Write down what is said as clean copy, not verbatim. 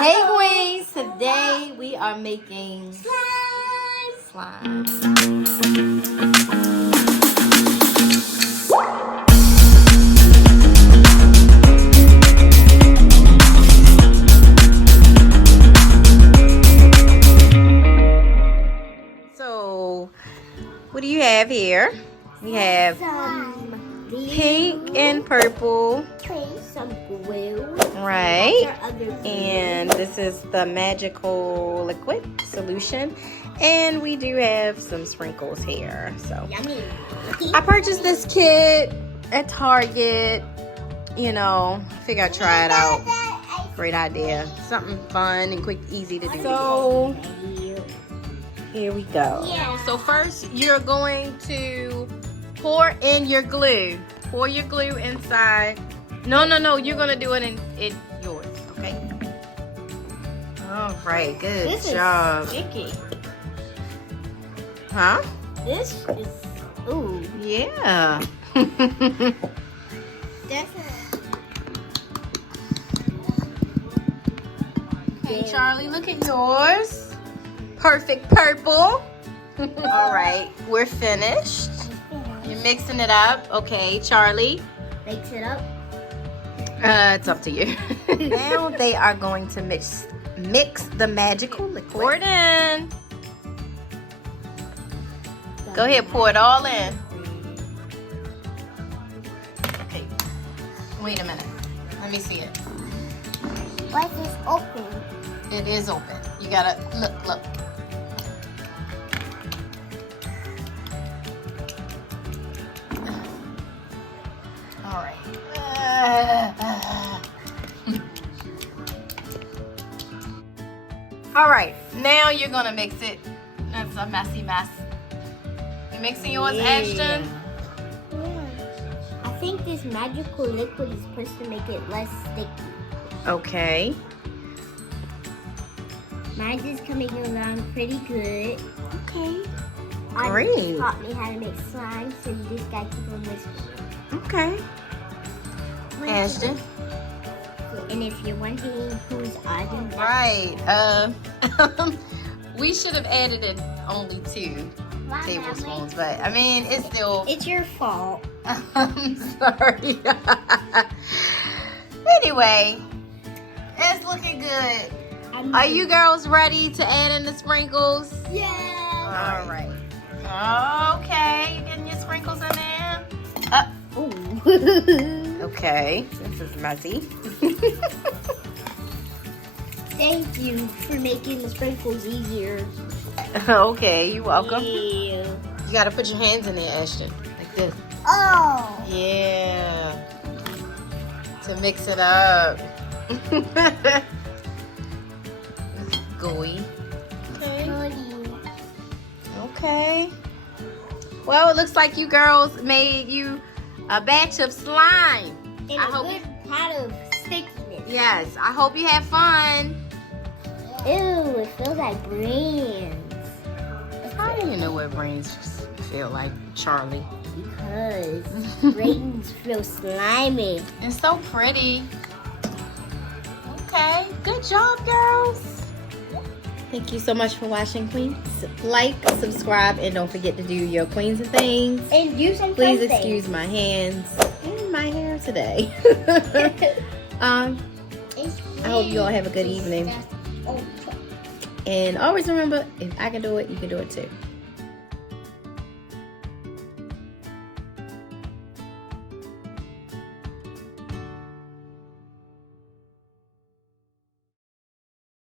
Hey Queens, today we are making slime. So, what do you have here? We have pink and purple. Some glue. Right. And this is the magical liquid solution. And we do have some sprinkles here. So Yummy. I purchased this kit at Target. You know, figure I'd try it out. Great idea. Something fun and quick, easy to do. So here we go. Yeah. So first you're going to pour in your glue. Pour your glue inside. No. You're gonna do it in yours, okay? All right, good job. This is sticky. Huh? This is, ooh. Yeah. Okay, Charlie, look at yours. Perfect purple. All right, we're finished. You're mixing it up. Okay, Charlie. Mix it up. It's up to you. Now they are going to mix the magical liquid. Pour it in. Go ahead, pour it all in. Okay. Wait a minute. Let me see it. Why is this open? It is open. You gotta look. All right. All right, now you're gonna mix it. That's a messy mess. You mixing yours, Ashton? Yeah. I think this magical liquid is supposed to make it less sticky. Okay. Mine's is coming along pretty good. Okay. Great. Taught me how to make slime, so you just got to keep on whispering. Okay. Ashton. And if you're wondering who's adding that, Right. We should have added in only 2 tablespoons, but I mean, it's still. it's your fault. I'm sorry. Anyway, it's looking good. Are you girls ready to add in the sprinkles? Yeah. All right. Okay, you getting your sprinkles in there? Ooh. Okay, this is messy. Thank you for making the sprinkles easier. Okay, you're welcome. Yeah. You gotta put your hands in there, Ashton, like this. Oh. Yeah. To mix it up. Gooey. Okay. Okay. Well, it looks like you girls made you a batch of slime. And I a hope good pot of stickiness. Yes, I hope you have fun. Ew, it feels like brains. How do you know what brains feel like, Charlie? Because brains feel slimy. It's so pretty. Okay, good job, girls. Thank you so much for watching, Queens. Like, subscribe, and don't forget to do your Queens and things. And do some Please fun excuse my hands and my hair today. I hope you all have a good evening. And always remember, if I can do it, you can do it too.